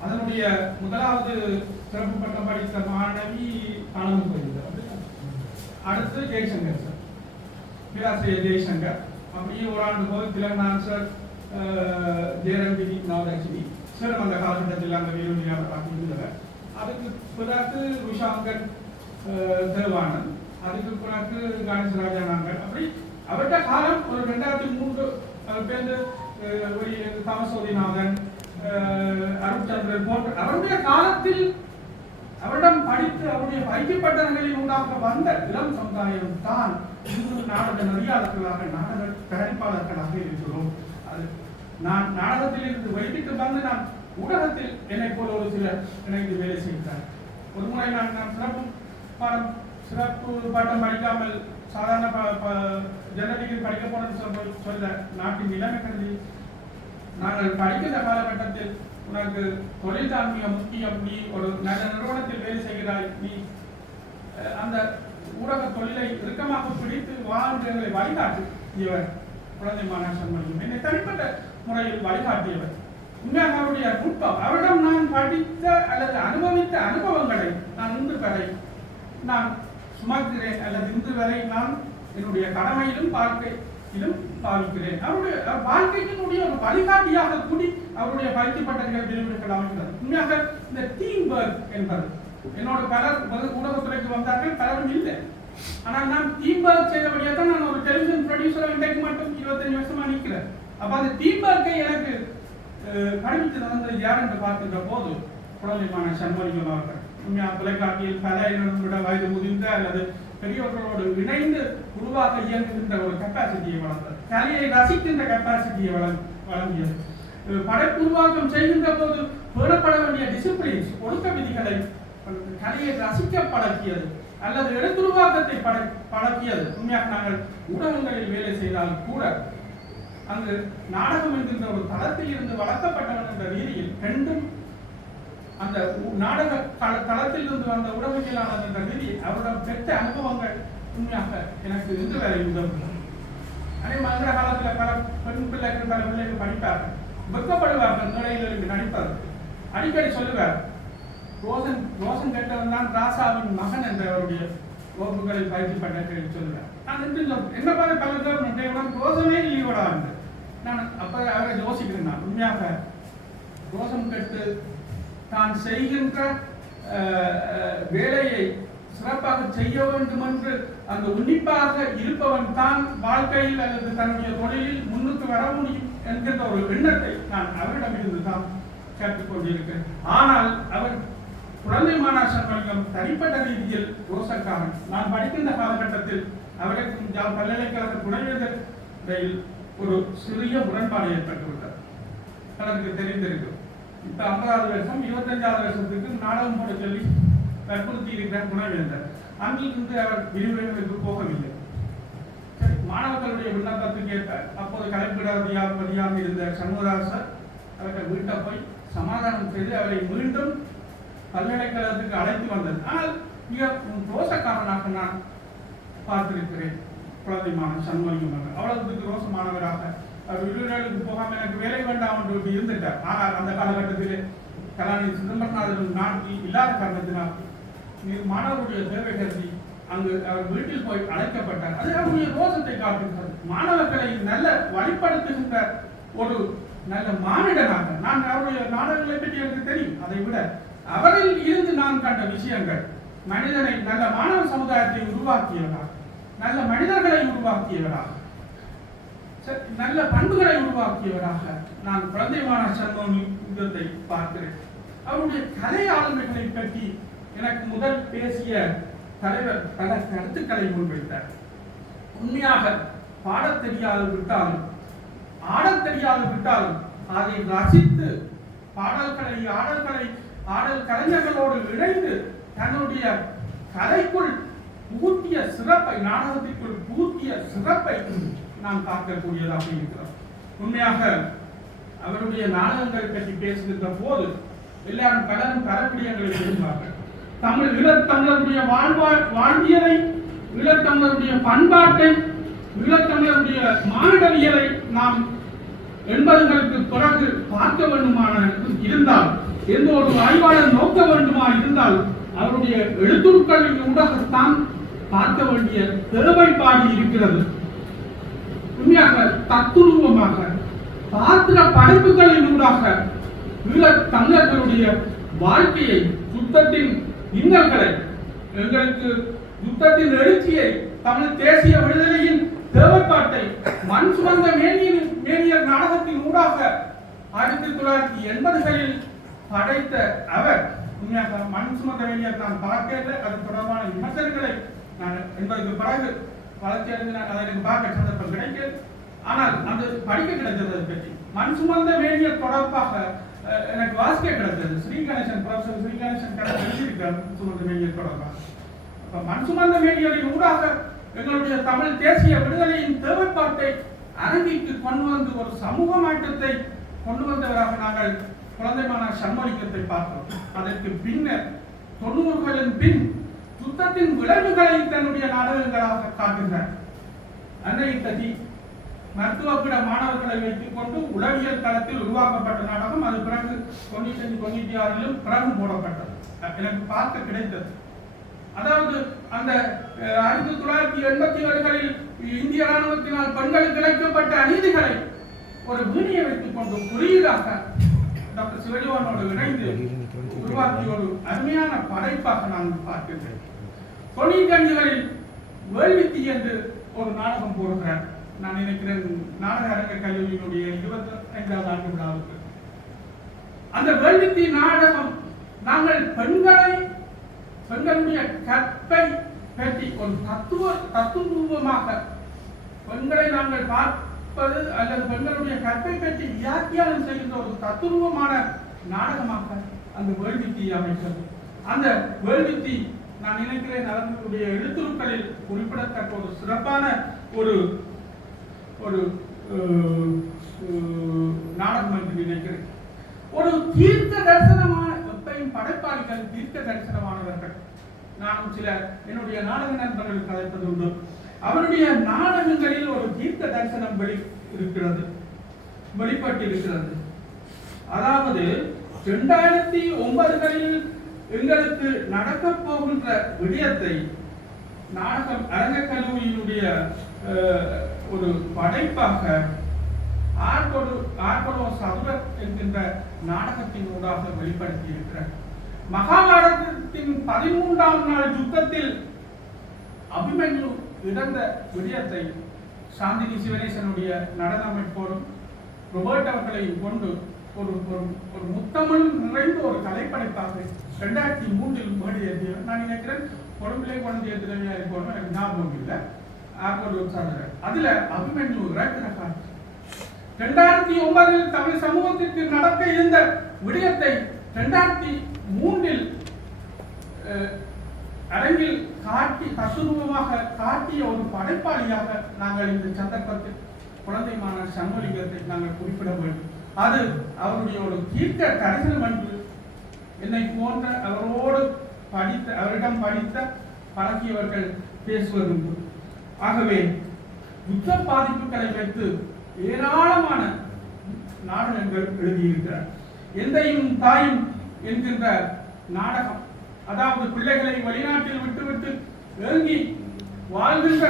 அதனுடைய முதலாவது சிறப்பு பட்டம் படித்த மாணவி காணாமல் போயிருந்தார். அடுத்து ஜெய்சங்கர் சார், பேராசிரியர் ஜெய்சங்கர். அப்படியே ஒரு ஆண்டு போது திலகநாதன் சார், ஜெயரஞ்சினி நாவலட்சுமி சார் அந்த காலகட்டத்தில் அந்த வீரநிலையாக இருந்தவர். அதுக்கு பிறகு ருஷாங்கன் தேவானந்த், அதுக்கு பிறகு கணேசராஜா நாங்கள். அப்படி அவருடைய காலம் ஒரு 2003 பேருந்து தாமசோதிநாதன், அருட்சந்திரன் போன்ற அவருடைய காலத்தில் அவரிடம் படித்து அவருடைய வைக்கப்பட்டவர்களில் உண்டாக வந்த இளம் சமுதாயம் தான் நாடக நெறியாளர்களாக, நாடக தயாரிப்பாளர்களாக இருக்கிறோம். அது நான் நாடகத்தில் இருந்து வைத்துட்டு வந்து நான் ஊடகத்தில் என்னை போல ஒரு சிலர் இணைந்து வேலை செய்கிறார். ஒரு முறை நான் சிறப்பு பாட்டம் படிக்காமல் சாதாரண ஜெனரல் டிகிரி படிக்க போனது சொல்ல நாட்டின் நிலைமை கருதி நாங்கள் படிக்கின்ற காலகட்டத்தில் உனக்கு தொழில் தான் மிக முக்கியம், நீ ஒரு நல்ல நிறுவனத்தில் வேலை செய்கிறாய், நீ அந்த ஊடக தொழிலை இறுக்கமாக பிடித்து வாழ்ந்தவர்களை வழிகாட்டியவர் குழந்தைமான சண்முகம். என்னை தனிப்பட்ட முறையில் வழிகாட்டியவர். உண்மையாக அவருடைய நுட்பம், அவரிடம் நான் படித்த அல்லது அனுபவித்த அனுபவங்களை நான் இன்று வரை நான் சுமக்கிறேன் அல்லது இன்று வரை நான் என்னுடைய கடமையிலும் வாழ்க்கையிலும் பாவிக்கிறேன். அவருடைய வாழ்க்கையினுடைய ஒரு வழிகாட்டியாக கூடி அவருடைய பயிற்சி பட்டங்கள் விரிவுரைகள் அமைக்கிறது. உண்மையாக இந்த டீம் ஒர்க் என்பது என்னோட பலர் ஊடகத்துறைக்கு வந்தார்கள், பலரும் இல்லை. ஆனால் நான் டீம் ஒர்க் செய்தபடியாக தான் நான் ஒரு டெலிவிஷன் ப்ரொடியூசராக இன்றைக்கு மட்டும் 25 வருஷமா நிற்கிறேன். அப்ப அந்த டீம் ஒர்க்கை எனக்கு கணித்து நடந்தது யார் என்று பார்க்கின்ற போது குழந்தைமான சண்முகம் அவர்கள். உண்மையாக தொலைக்காட்சியில் பல விட வயது முதிர்ந்த அல்லது பெரியவர்களோடு இணைந்து உருவாக்க இயங்குகின்ற ஒரு கெப்பாசிட்டியை வளர்ந்தது. கலையை ரசிக்கின்ற கெப்பாசிட்டியை வழங்கியது. படைப்பு உருவாக்கம் செய்கின்ற போது பேணப்பட வேண்டிய டிசிப்ளின்ஸ், ஒழுக்க விதிகளை கலையை ரசிக்க பழக்கியது அல்லது எழுத்துருவாக்கத்தை பழக்கியது. உண்மையாக நாங்கள் ஊடகங்களில் வேலை செய்தால் கூட அங்கு நாடகம் என்கின்ற ஒரு தளத்தில் இருந்து வளர்க்கப்பட்டவன் என்ற ரீதியில் ரெண்டும் அந்த நாடக தளத்தில் இருந்து வந்த உடமைகளான என்ற ரீதியில் அவரிடம் பெற்ற அனுபவங்கள் உண்மையாக எனக்கு இன்று வரை உதவுகிறது. அதே மந்திர காலத்தில் பல பெண் பிள்ளைகள் பல பிள்ளைகள் படிப்பார்கள், வெக்கப்படுவார்கள், நிலையில் நடிப்பார்கள். அடிக்கடி சொல்லுவார், ரோசன் கேட்டவன் தான் ராசாவின் மகன் என்ற அவருடைய வகுப்புகளில் பயிற்சி பண்ண சொல்லுவார். நான் என்ன மாதிரி பல பேர் விடாது. நான் அப்ப அவரை யோசிக்கிறேன், நான் உண்மையாக ரோசம் கெட்டு தான் செய்கின்ற வேலையை சிறப்பாக செய்ய வேண்டும் என்று அந்த உன்னிப்பாக இருப்பவன் தான் வாழ்க்கையில் அல்லது தன்னுடைய தொழிலில் முன்னுக்கு வர முடியும் என்கின்ற ஒரு எண்ணத்தை நான் அவரிடமிருந்து தான் கேட்டுக்கொண்டிருக்கிறேன். ஆனால் அவர் குழந்தை மாணவர் சங்கமம் தனிப்பட்ட ரீதியில் ரோசக்காரன். நான் படிக்கின்ற காலகட்டத்தில் அவருக்கு பல்கலைக்கழக துணைவேந்தர் இடையில் ஒரு சிறிய முரண்பாடு ஏற்பட்டுவிட்டது. எனக்கு தெரிந்திருக்கும். இப்ப 50வது வருஷம் 25வது வருஷத்துக்கு நாடகம் போட சொல்லி வற்புறுத்தி இருக்கிற துணைவேந்தர் அங்கிருந்து அவர் விரிவுரைகளுக்கு போகவில்லை. மாணவர்களுடைய விண்ணப்பத்துக்கு ஏற்ப அப்போது கலைப்பிடாதியாக இருந்த சண்முகதாசர் அவர்கள் வீட்டை போய் சமாதானம் செய்து அவரை மீண்டும் பல்கலைக்கழகத்துக்கு அழைத்து வந்தது. ஆனால் மிக ரோசக்காரனாக நான் பார்த்திருக்கிறேன் குழந்தை மாணவன் சண்முகம். அவ்வளவுக்கு ரோசமானவராக அவர் விரிவுரைகளுக்கு போகாமல் எனக்கு வேலை வேண்டாம் என்று இருந்துட்டார். ஆனால் அந்த காலகட்டத்தில் கலாநிதி சிதம்பரநாதன் நாட்டில் இல்லாத காரணத்தினால் மாணவருடைய தேவை கருதி அங்கு அவர் வீட்டில் போய் அழைக்கப்பட்டார். அது அவருடைய ரோசத்தை காட்டுகிறது. மாணவர்களை நல்ல வழிபடுத்துகின்ற ஒரு நல்ல மானிடனாக நான் அவருடைய நாடகங்களை பற்றி எனக்கு தெரியும். அதை விட அவரில் இருந்து நான் கண்ட விஷயங்கள் மனிதனை நல்ல மாணவ சமுதாயத்தை உருவாக்கியவராக, நல்ல மனிதர்களை உருவாக்கியவராக, நல்ல பண்புகளை உருவாக்கியவராக நான் குழந்தை மாணவர் சண்முகத்தை பார்க்கிறேன். அவருடைய கலை ஆளுமைகளை பற்றி எனக்கு முதல் பேசிய தலைவர் பல கருத்துக்களை முன்வைத்தார். உண்மையாக பாடத் தெரியாது விட்டாலும் ஆடத் தெரியாது விட்டாலும் அதை ரசித்து ஆடல் கலைஞர்களோடு இணைந்து தன்னுடைய கலைக்குள் புகுத்திய சிறப்பை, நாடகத்திற்குள் புகுத்திய சிறப்பை நாம் பார்க்கக்கூடியதாக இருக்கிறோம். உண்மையாக அவருடைய நாடகங்கள் பற்றி பேசுகின்ற போது எல்லாரும் பலரும் பலவிடயங்களை விரும்பார்கள். ஈழத்தமிழருடைய வாழ்வியலை, ஈழத்தமிழருடைய பண்பாட்டை, ஈழத்தமிழருடைய மானிடவியலை நாம் 80களுக்கு பிறகு பார்க்க வேண்டுமான இருந்தால், எந்த ஒரு ஆய்வாளர் நோக்க வேண்டுமா இருந்தால் அவருடைய எழுத்துக்களின் ஊடாகத்தான் பார்க்க வேண்டிய தேவைப்பாடு இருக்கிறது. உண்மையாக தத்துருவமாக பாத்திர படைப்புகளின் ஊடாக ஈழத் தமிழர்களுடைய வாழ்க்கையை, யுத்தத்தின் இன்னல்களை, எங்களுக்கு யுத்தத்தின் எழுச்சியை, தமிழ் தேசிய விடுதலையின் தேவைப்பாட்டை மண் சுமந்த மேனியர் நாடகத்தின் ஊடாக 1980களில் படைத்த அவர் உண்மையாக மண் சுமந்த மேனியர் நான் பார்க்கல. அது தொடர்பான விமர்சனங்களை நான் 80க்கு பிறகு வளர்ச்சி அடைந்து அதை எனக்கு பார்க்க சந்தர்ப்பம் கிடைக்கிறது. ஆனால் அந்த படிக்க கிடைத்ததை பற்றி மண் சுமந்த மேனியர் தொடர்பாக எனக்கு வாசிக்க கிடைத்தது. ஸ்ரீகணேசன், ப்ரொஃபசர் ஸ்ரீகணேசன் எழுதியிருக்கார் சுமந்த மேனியர் தொடர்பாக. மண் சுமந்த மேனியரின் ஊடாக எங்களுடைய தமிழ் தேசிய விடுதலையின் தேவைப்பாட்டை அரங்கிற்கு கொண்டு வந்து ஒரு சமூக மாற்றத்தை கொண்டு வந்தவராக நாங்கள் குழந்தை மாணவர் சண்முகத்தை பார்த்தோம். அதற்கு பின்னர் 90களின் பின் யுத்தத்தின் விளைவுகளை தன்னுடைய நாடகங்களாக காட்டுகிறார். அன்னை ததி மருத்துவப்பிட மாணவர்களை வைத்துக் கொண்டு உளவியல் தளத்தில் உருவாக்கப்பட்ட நாடகம். அது பிறகு 95-96 பிறகு போடப்பட்டது. எனக்கு பார்க்க கிடைத்தது. அதாவது அந்த 1987களில் இந்திய ராணுவத்தினால் பெண்களுக்கு இழைக்கப்பட்ட அநீதிகளை ஒரு வீடியை வைத்துக் கொண்டு குறியீடாக டாக்டர் சிவஜீவனோடு இணைந்து உருவாக்கிய ஒரு அருமையான படைப்பாக நான் பார்க்கின்றேன். 95களில் வேள்வித்தி என்று ஒரு நாடகம் போடுகிறார். நான் நினைக்கிறேன் நாடக அரங்க கல்லூரியினுடைய 25வது ஆண்டு விழாவுக்கு அந்த வேள்வித்தி நாடகம் நாங்கள் பெண்களுடைய கற்பை பற்றி ஒரு தத்துவமாக பெண்களை நாங்கள் பார்ப்பது அல்லது பெண்களுடைய கற்பை பற்றி வியாக்கியானம் செய்கின்ற ஒரு தத்துவமான நாடகமாக அந்த வேள்வித்தி அமைத்தது. அந்த வேள்வித்தி நான் நினைக்கிறேன் அவர்களுடைய எழுத்துருக்களில் குறிப்பிடத்தக்க ஒரு சிறப்பான ஒரு நாடகம் என்று நினைக்கிறேன். ஒரு தீர்க்க தரிசனமான எப்பையும் படைப்பாளிகள் தீர்க்க தரிசனமானவர்கள். நானும் சில என்னுடைய நாடக நண்பர்களுக்கு அழைப்பது உண்டு. அவருடைய நாடகங்களில் ஒரு தீர்க்க தரிசனம் வெளிப்பட்டிருக்கிறது. அதாவது 2009களில் எங்களுக்கு நடக்க போகின்ற விடயத்தை நாடகம் அரங்க கல்லூரியினுடைய ஒரு படைப்பாக ஆர்கொடோ சதுரர் என்கின்ற நாடகத்தின் ஊடாக வெளிப்படுத்தி இருக்கிறார். மகாபாரதத்தின் 13ஆம் நாள் யுத்தத்தில் அபிமன்யு இழந்த விடயத்தை சாந்தினி சிவனேசனுடைய நடன அமைப்போடும் ரோபர்ட் அவர்களையும் கொண்டு ஒரு ஒரு முத்தமிழ் நிறைந்த ஒரு கலைப்படைப்பாக 2003 மேடையேற்றியவர். நான் நினைக்கிறேன் கொழும்பிலே குழந்தைய திறமையா இருக்கணும், எனக்கு ஞாபகம் இல்லை. அதுல அபிமன்யு இறக்கிற காட்சி 2009 தமிழ் சமூகத்திற்கு நடக்க இருந்த விடயத்தை 2003 அரங்கில் காட்டி தத்துரூபமாக காட்டிய ஒரு படைப்பாளியாக நாங்கள் இந்த சந்தர்ப்பத்தில் குழந்தை மாணவர் சண்முகலிங்கத்தை நாங்கள் குறிப்பிட வேண்டும். அது அவருடைய ஒரு தீர்க்க தரிசனம் என்று என்னை போன்ற அவரிடம் படித்த பழகியவர்கள் பேசுவதுண்டு. ஆகவே யுத்த பாதிப்புகளை வைத்து ஏராளமான நாடகங்கள் எழுதியிருக்கிறார். எந்தையும் தாயும் என்கின்ற நாடகம், அதாவது பிள்ளைகளை வெளிநாட்டில் விட்டுவிட்டு ஏங்கி வாழ்கின்ற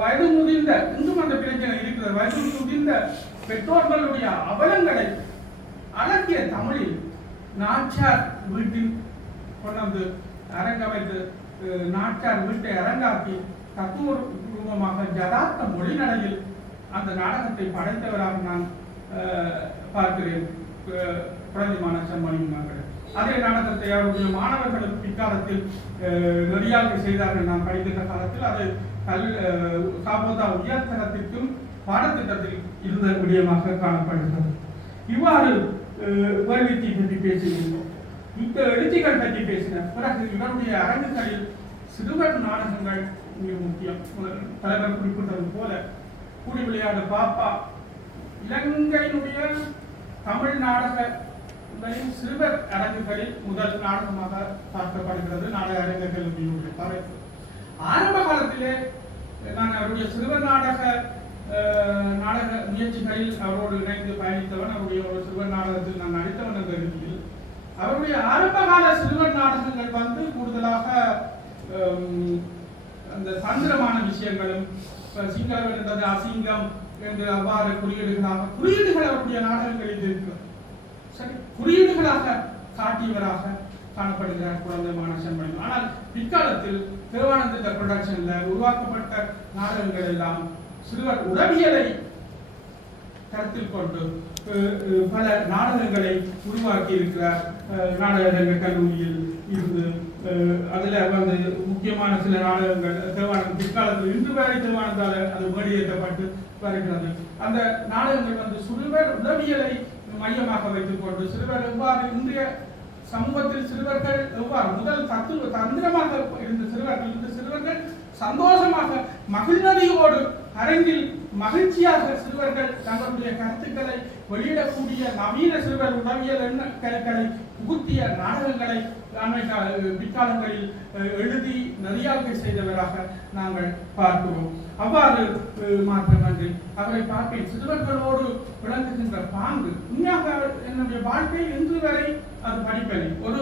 வயது முதிர்ந்த, இன்னும் அந்த பிரச்சனை இருக்கிறது, வயது முதிர்ந்த பெற்றோர்களுடைய அவலங்களை அழகிய தமிழில் நாச்சார் வீட்டில் கொண்டு அரங்கமைத்து நாச்சார் வீட்டை அரங்காக்கி தத்துவ ரூபமாக யதார்த்த மொழி நடையில் அந்த நாடகத்தை படைத்தவராக நான் பார்க்கிறேன். பிரதிமான சண்முகலிங்கம் அதே நாடகத்தை அவருடைய மாணவர்களுக்கு பிற்காலத்தில் நெறியாழ்வை செய்தார்கள். நான் படிக்கின்ற காலத்தில் அது காபோதா உயர்தரத்திற்கும் பாடத்திட்டத்தில் இருந்த விடயமாக காணப்படுகிறது. இவ்வாறு வேள்வித்தை பற்றி பேசுகிறோம், யுத்த எழுச்சிகள் பற்றி பேசின பிறகு இவருடைய அரங்குகளில் சிறுவர் நாடகங்கள் மிக முக்கியம். தலைவர் குறிப்பிட்டது போல கூடி விளையாடு பாப்பா இலங்கையினுடைய தமிழ் நாடகங்களின் சிறுவர் அரங்குகளில் முதல் நாடகமாக பார்க்கப்படுகிறது. நாடக அரங்குகளுடைய படைப்பு ஆரம்ப காலத்திலே நான் அவருடைய சிறுவர் நாடக முயற்சிகளில் அவரோடு இணைந்து பயணித்தவன். அவருடைய ஒரு சிறுவர் நாடகத்தில் நான் நடித்தவன் என்ற ரீதியில் அவருடைய ஆரம்பகால சிறுவர் நாடகங்கள் கூடுதலாக அந்த தந்திரமான விஷயங்களும் சிங்களம் என்றது அசிங்கம் என்று அவ்வாறு குறியீடுகள் அவருடைய நாடகங்களில் இருக்கிறது. சரி, குறியீடுகளாக காட்டியவராக காணப்படுகிறார் குழந்தை மாணவர் சண்முகலிங்கம். ஆனால் பிற்காலத்தில் தேவானந்த புரொடக்ஷன்ல உருவாக்கப்பட்ட நாடகங்கள் எல்லாம் சிறுவர் உளவியலை கருத்தில் கொண்டு பல நாடகங்களை உருவாக்கி இருக்கிறார். நாடக கல்லூரியில் இருந்து அதுல முக்கியமான சில நாடகங்கள் தேவானந்த பிற்காலத்தில் இன்று வரை தேவானந்தால அது மேடியேற்றப்பட்டு வருகிறது. அந்த நாடகங்கள் சிறுவர் உளவியலை மையமாக வைத்துக் கொண்டு சிறுவர் எவ்வாறு இன்றைய சமூகத்தில் சிறுவர்கள் எவ்வாறு முதல் தந்திரமாக இருந்த சிறுவர்கள் இந்த சிறுவர்கள் சந்தோஷமாக மகிழ்நதியோடு அரங்கில் மகிழ்ச்சியாக சிறுவர்கள் தங்களுடைய கருத்துக்களை வெளியிடக்கூடிய நவீன சிறுவர் உளவியல் எண்ணங்களை புகுத்திய நாடகங்களை பிற்காலங்களில் எழுதி நெறியாழ்வை செய்தவராக நாங்கள் பார்க்கிறோம். அவ்வாறு மாத்திரமன்றி அவரை பார்ப்பேன் சிறுவர்களோடு விளங்குகின்ற பாங்கு உண்மையாக என்னுடைய வாழ்க்கையில் இன்று வரை அது படிப்பேன். ஒரு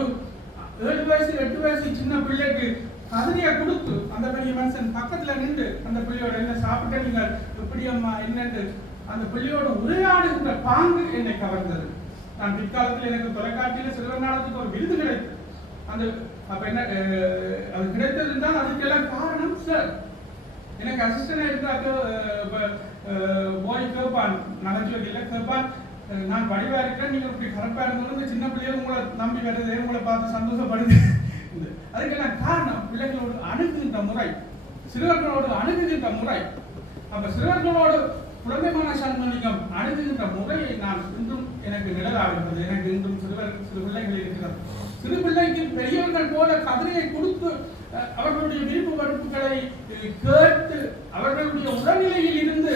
7 வயசு 8 வயசு சின்ன பிள்ளைக்கு கதிரியை கொடுத்து அந்த பெரிய மனுஷன் பக்கத்துல நின்று அந்த பிள்ளையோட என்ன சாப்பிட்ட நீங்கள் எப்படி அம்மா என்னன்னு அந்த பிள்ளையோட உரையாடுகின்ற பாங்கு என்னை கவர்ந்தது. நான் பிற்காலத்தில் எனக்கு தொலைக்காட்சியில சிறுவர் நாடகத்துக்கு ஒரு விருது கிடைத்தது. அந்த அப்ப என்ன அது கிடைத்தது என்றால் அதுக்கெல்லாம் காரணம் சார் எனக்கு அசிஸ்டன்டா இருந்தாக்க போய் கேட்பான், நகைச்சுவையில கேட்பான், நான் வடிவா இருக்கிறேன், நீங்க இப்படி கரெக்டா இருந்தோம், சின்ன பிள்ளைகள் உங்களை நம்பி வருது, உங்களை பார்த்து சந்தோஷப்படுது. அதுக்கெல்லாம் காரணம் பிள்ளைகளோடு அணுகுகின்ற முறை, சிறுவர்களோடு அணுகுகின்ற முறை. அப்ப சிறுவர்களோடு குழந்தை மாணவர் சண்முகலிங்கம் அணுகுகின்ற முறையை நான் இன்றும் எனக்கு நிழலாகிறது. எனக்கு இன்றும் சிறு பிள்ளைகள் இருக்கிறது. சிறு பிள்ளைக்கு பெரியவர்கள் போல கதிரையை கொடுத்து அவர்களுடைய விருப்பு வெறுப்புகளை கேட்டு அவர்களுடைய உடல்நிலையில் இருந்து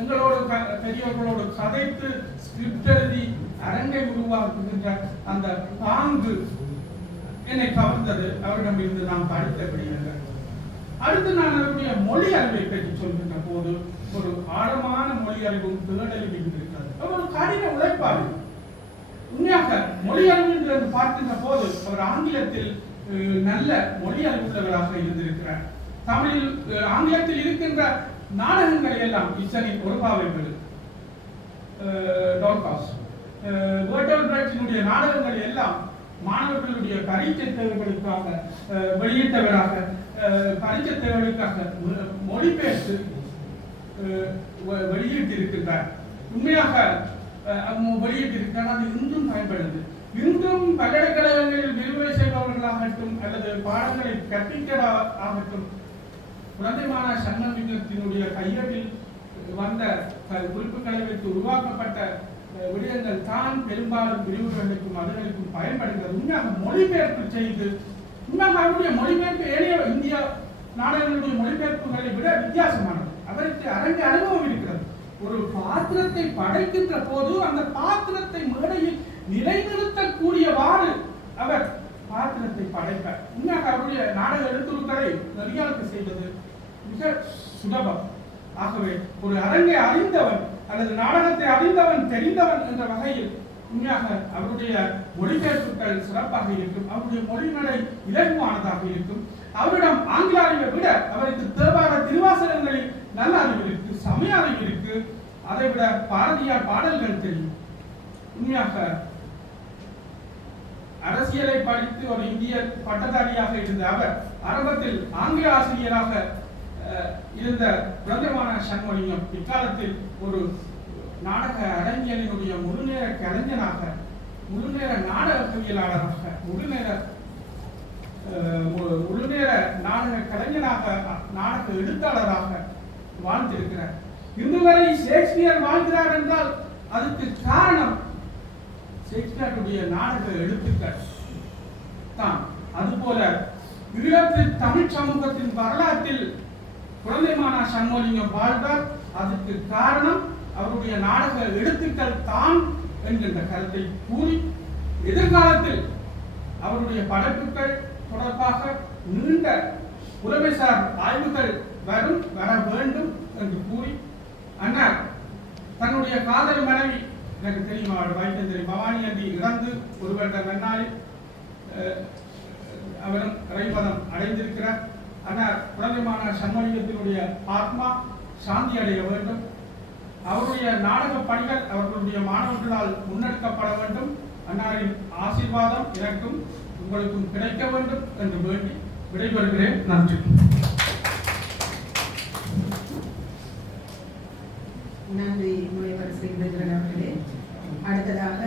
எங்களோடு பெரியவர்களோடு கதைத்து ஸ்கிரிப்ட் எழுதி அரங்கை உருவாக்குகின்ற அந்த பாங்கு என்னை கவர்ந்தது. அவரிடம் இருந்து நாம் படித்தபடியாக அடுத்து நான் அவருடைய மொழி அறிவை பற்றி சொல்கின்ற போது ஒரு ஆழமான மொழி அறிவும் தேடலும் இருக்கிறது. அவர் ஒரு கடின உழைப்பாளி. உண்மையாக மொழி அறிவு என்று பார்க்கின்ற போது அவர் ஆங்கிலத்தில் நல்ல மொழி அறிவுள்ளவராக இருந்திருக்கிறார். தமிழில் ஆங்கிலத்தில் இருக்கின்ற நாடகங்கள் எல்லாம் இச்சனின் ஒரு பாவைகள் டால்காஸ் வேர்டல்பிரட்டினுடைய நாடகங்கள் எல்லாம் மாணவர்களுடைய பரீட்சை தேவைகளுக்காக வெளியிட்டவராக பரீட்சை தேவைகளுக்காக மொழிபெயர்த்து வெளியிட்டிருக்கின்றார். உண்மையாக வெளியிட்டிருக்கிறார். அது இன்றும் பயன்படுது. இன்றும் பல்கலைக்கழகங்களில் விரிவுரை செய்பவர்களாகட்டும் அல்லது பாடங்களை கற்பிக்கிறதாகட்டும் குழந்தை மாணவ சங்கத்தினுடைய கையேட்டில் வந்த குறிப்புகளை வைத்து உருவாக்கப்பட்ட விடயங்கள் தான் பெரும்பாலும் விரிவுரைகளுக்கும் அதுகளுக்கும் பயன்படுகிறது. உண்மையாக மொழிபெயர்ப்பு செய்து உண்மையாக அவருடைய மொழிபெயர்ப்பு ஏனைய இந்திய நாடுகளுடைய மொழிபெயர்ப்புகளை விட வித்தியாசமானது. அவருக்கு அரங்க அனுபவம் இருக்கிறது. ஒரு பாத்திரத்தை படைக்கின்ற போது அந்த பாத்திரத்தை மேடையில் நிலைநிறுத்தக்கூடியவாறு அவர் பாத்திரத்தை படைப்பார். உண்மையாக அவருடைய நாடக எழுத்துக்களை நெறியாளுக்கு செய்வது மிக சுலபம். ஆகவே ஒரு அரங்கை அறிந்தவன் அல்லது நாடகத்தை அறிந்தவன் தெரிந்தவன் என்ற வகையில் உண்மையாக அவருடைய மொழிபெயர்ப்புகள் சிறப்பாக இருக்கும். அவருடைய மொழிநடை இலகுவானதாக இருக்கும். அவரிடம் ஆங்கில அறிவை விட அவருக்கு தேவார திருவாசகங்களில் நல்ல அறிவு இருக்கு, சமய அறிவு இருக்கு. அதை விட பாரதியார் பாடல்கள் தெரியும். உண்மையாக அரசியலை படித்து ஒரு இந்திய பட்டதாரியாக இருந்த அவர் ஆரம்பத்தில் ஆங்கில ஆசிரியராக இருந்த பிரதமான சண்முகம் இக்காலத்தில் ஒரு நாடக அறிஞரினுடைய முழுநேர கலைஞனாக, முழுநேர நாடகவியலாளராக, முழுநேர நாடக கலைஞனாக, நாடக எழுத்தாளராக வாழ்ந்திருக்கிறார். இன்று வரை ஷேக்ஸ்பியர் வாழ்கிறார் என்றால் அதுக்கு காரணம் ஷேக்ஸ்பியருடைய நாடக எழுத்துக்கள் தான். அதுபோல ஈழத்து தமிழ் சமூகத்தின் வரலாற்றில் குழந்தை மாணா சண்முகலிங்கம் வாழ்ந்தார். அதுக்கு காரணம் அவருடைய நாடக எழுத்துக்கள் தான் என்கின்ற கருத்தை கூறி எதிர்காலத்தில் அவருடைய படைப்புகள் தொடர்பாக நீண்ட புலமைசார் ஆய்வுகள் வர வேண்டும் என்று கூறி அண்ணா தன்னுடைய காதல் மனைவி எனக்கு தெரியும், அவருடைய வைத்தியந்திரி பவானி அன்றி இறந்து ஒரு வருட நன்னாளில் அவரும் இறைப்பதம் அடைந்திருக்கிறார். ஆனால் குழந்தை மாணவ சண்முகத்தினுடைய ஆத்மா சாந்தி அடைய வேண்டும். அவருடைய நாடக பணிகள் அவர்களுடைய மாணவர்களால் முன்னெடுக்கப்பட வேண்டும். அன்னாரின் ஆசீர்வாதம் எனக்கும் உங்களுக்கும் கிடைக்க வேண்டும் என்று வேண்டி விடைபெறுகிறேன். நன்றி. நன்றி முனைவர் ஸ்ரீ அவர்களே. அடுத்ததாக